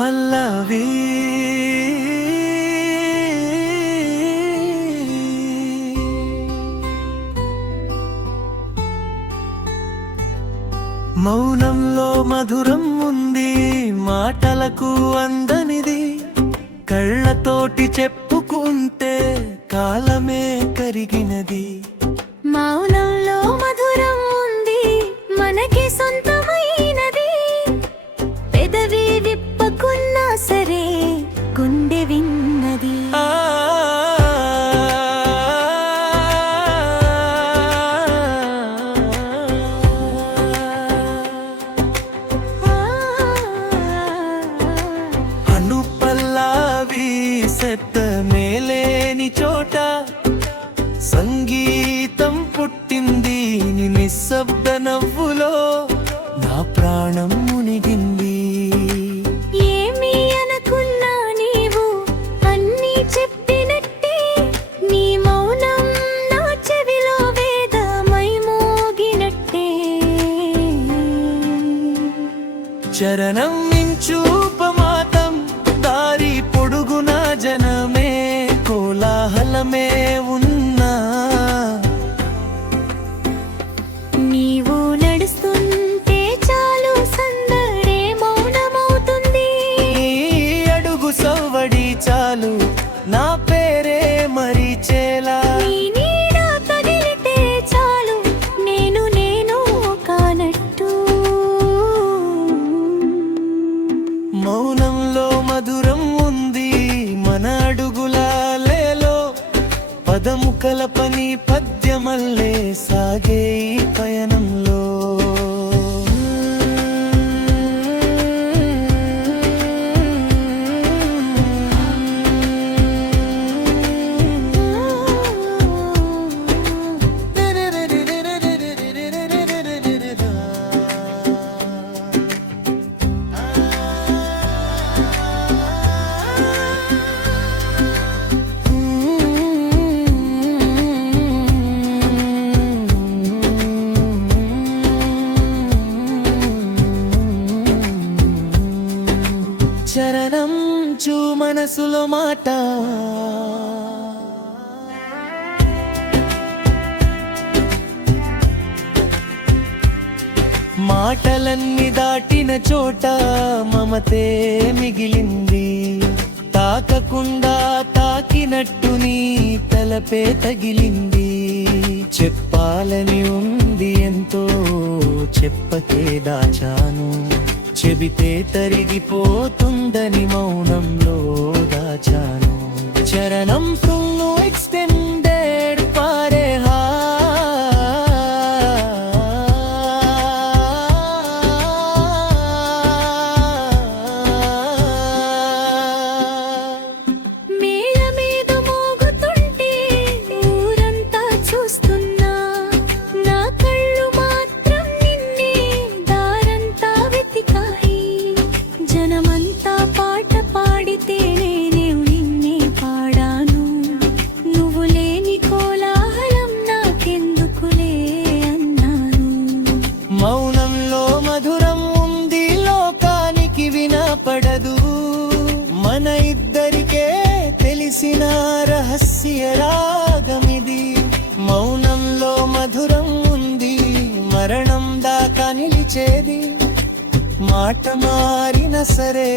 పల్లవి మౌనంలో మధురం ఉంది, మాటలకు అందనిది, కళ్ళతోటి చెప్పుకుంటే కాలమే కరిగినది. మౌనంలో మధురం ఉంది, మనకి సొంతమైనది, పెదవి విప్పకున్నా సరే గుండె విన్నది. అనుపల్లవి సెత్త మేలేని చోట సంగీతం పుట్టింది, నిశ్శబ్ద నవ్వులో నా ప్రాణం మునిగింది. ఏమి అనుకున్నా నీవు అన్నీ చెప్పినట్టే, నీ మౌనం నా చెవిలో వేదమై మోగినట్టే. చరణం మించూపమాతం దారి పొడుగున జనమే కోలాహలమే ఉన్నా, నీవు నడుస్తుంటే చాలు సందడే మౌనమవుతుంది. నీ అడుగు సవ్వడి చాలు నా పేరే మరిచేలా. నీ నీడ తగిలితే చాలు నేను కానట్టు. మౌనంలో మధురం ఉంది, మన అడుగులాలేలో పదముకల పని పద్యమల్లే సాగే ఈ పయనంలో. చరణం చూ మనసులో మాట, మాటలన్నీ దాటిన చోట మమతే మిగిలింది. తాకకుండా తాకినట్టు నీ తలపే తగిలింది. చెప్పాలని ఉంది ఎంతో చెప్పకే దాచాను, చెబితే తరిగిపోతుందని మౌనంలో దాచాను. చరణం తుమ్ము ఎక్స్టెండెడ్ పారేహా, మేళ మీద మోగుతుంటే ఊరంతా చూస్తున్నా, నా కళ్ళు మాత్రం నిన్నే దారంతా వెతికాయి. జనమంతా పాట పాడితే నేను నిన్నే పాడాను, నువ్వు లేని కోలాహలం నాకెందుకులే అన్నాను. మౌనంలో మధురం ఉంది, లోకానికి వినపడదు, మన ఇద్దరికే తెలిసిన రహస్య రాగమిది. మౌనంలో మధురం ఉంది, మరణం దాకా నిలిచేది, మాట మారిన సరే